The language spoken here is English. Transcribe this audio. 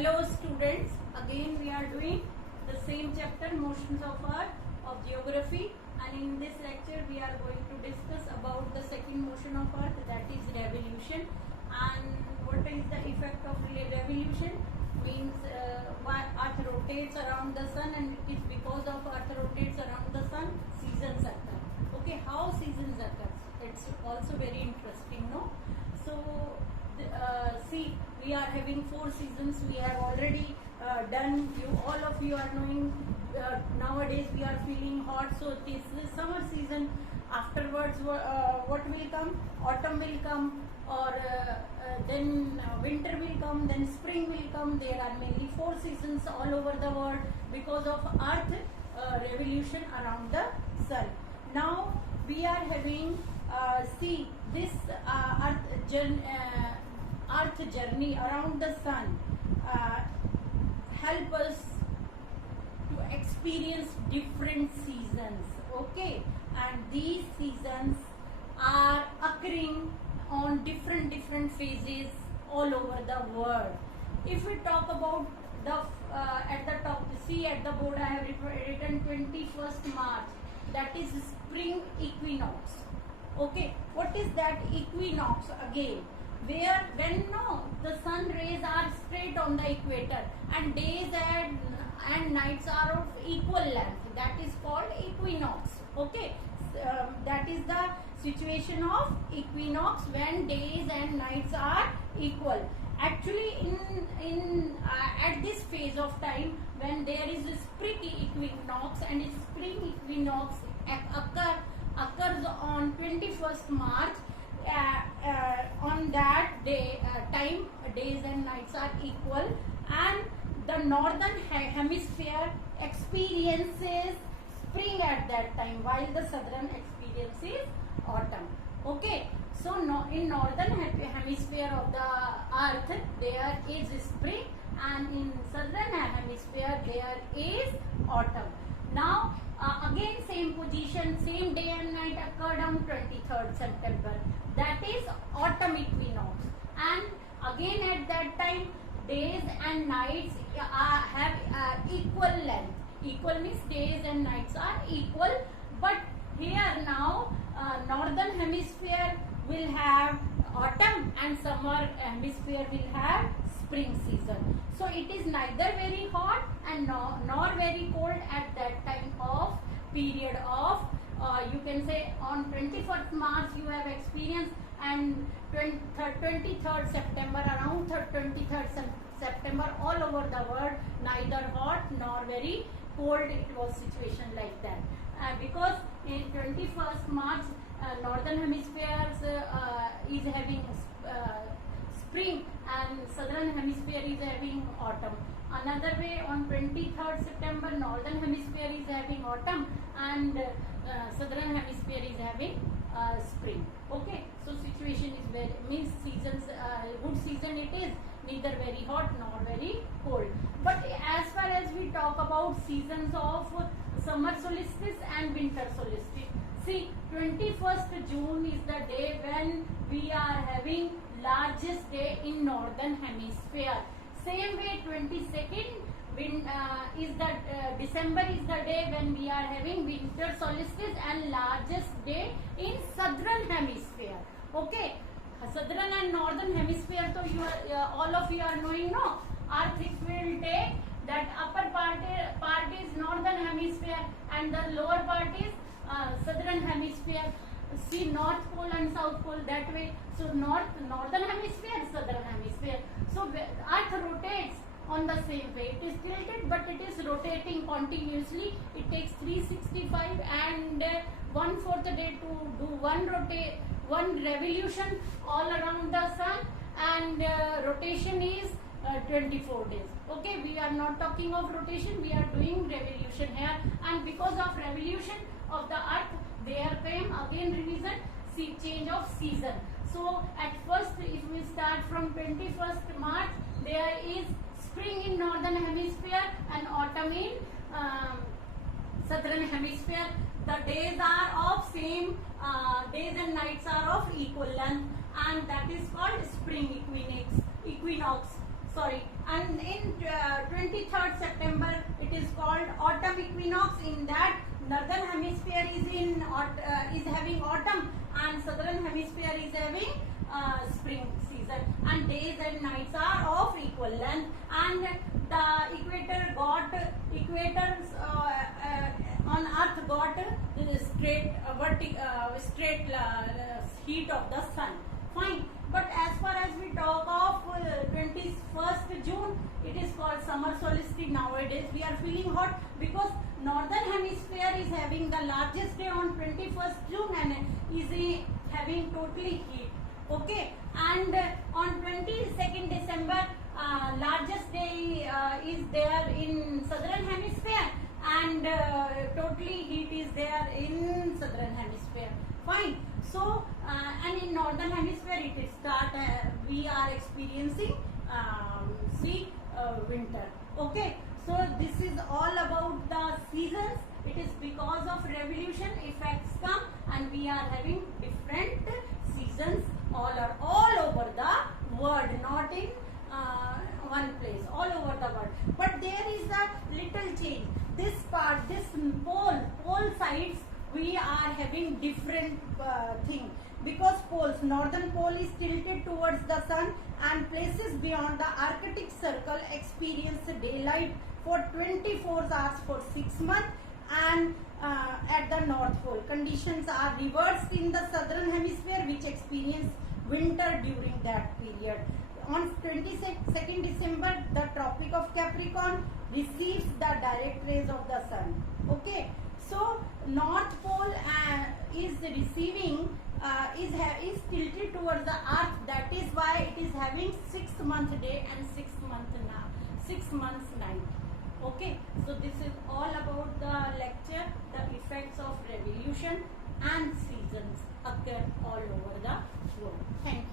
Hello students, again we are doing the same chapter, motions of earth of geography, and in this lecture we are going to discuss about the second motion of earth, that is revolution. And what is the effect of revolution? Means why earth rotates around the sun, and it is because of earth rotates around the sun, seasons occur. Okay, how seasons occur? It's also very interesting, no? So see, we are having 4 seasons. We have already done. All of you are knowing. Nowadays we are feeling hot, so this is summer season. Afterwards, what will come? Autumn will come, or then winter will come. Then spring will come. There are mainly 4 seasons all over the world because of Earth revolution around the sun. Now we are having see this Earth journey around the sun help us to experience different seasons. Okay, and these seasons are occurring on different phases all over the world. If we talk about the at the top, see at the board I have written 21st March, that is spring equinox. Okay, what is that equinox again? Where when the sun rays are straight on the equator and days and nights are of equal length, that is called equinox. Okay, that is the situation of equinox, when days and nights are equal. Actually in at this phase of time, when there is a spring equinox, and spring equinox occurs on 21st March, on that day time days and nights are equal, and the northern hemisphere experiences spring at that time, while the southern experiences autumn. Okay, so in northern hemisphere of the earth there is spring, and in southern hemisphere there is autumn. Now again same position, same day and night occurred on 23rd September, that is autumn equinox, and again at that time days and nights have equal length. Equal means days and nights are equal, but here now northern hemisphere will have autumn and summer hemisphere will have spring season. So it is neither very hot and nor very cold at that time of period of you can say on 21st March you have experienced, and 23rd September, around 23rd September all over the world, neither hot nor very cold, it was situation like that. Because in 21st March northern hemisphere is having spring and southern hemisphere is having autumn. Another way, on 23rd September northern hemisphere is having autumn and southern hemisphere is having spring. Okay, so situation is very, means seasons, good season it is, neither very hot nor very cold. But as far as we talk about seasons of summer solstice and winter solstice, see 21st June is the day when we are having largest day in northern hemisphere. Same way 22nd is the December is the day when we are having winter solstice and largest day in southern hemisphere. Okay, southern and northern hemisphere, so you are, all of you are knowing, no? Earth it will take that upper part is northern hemisphere and the lower part is southern hemisphere. See north pole and south pole that way. So northern hemisphere, southern hemisphere. So earth rotates on the same way. It is tilted, but it is rotating continuously. It takes 365 and 1/4 day to do one revolution all around the sun, and rotation is 24 days. Okay, we are not talking of rotation, we are doing revolution here, and because of revolution of the earth there came again revision, see change of season. So at first, if we start from 21st March, there is spring in northern hemisphere and autumn in southern hemisphere. The days are of same, days and nights are of equal length, and that is called spring equinox. Sorry, And in 23rd September it is called autumn equinox. In that, northern hemisphere is having autumn and southern hemisphere is having spring season, and days and nights are of equal length, and the equator on earth got straight heat of the sun. Fine. But as far as we talk of 21st June, it is called summer solstice. Nowadays we are feeling hot because northern hemisphere is having the largest day on 21st June and is having totally heat. Okay, and on 22nd December, largest day is there in southern hemisphere, and totally heat is there in southern hemisphere. Fine. So and in northern hemisphere it is we are experiencing winter. Okay, so this is all about the seasons. It is because of revolution effects come and we are having different seasons all over the world, not in one place, all over the world. But there is a little change. This pole sides, we are having different thing, because northern pole is tilted towards the sun and places beyond the Arctic Circle experience daylight for 24 hours for 6 months, and at the North Pole conditions are reversed in the southern hemisphere, which experience winter during that period. On 22nd December, the Tropic of Capricorn receives the direct rays of the sun. Okay, so North Pole is receiving is tilted towards the earth. That is why it is having 6 month day and 6 months night. Okay, so this is all about the lecture, the effects of revolution and seasons occur all over the world. Thank you.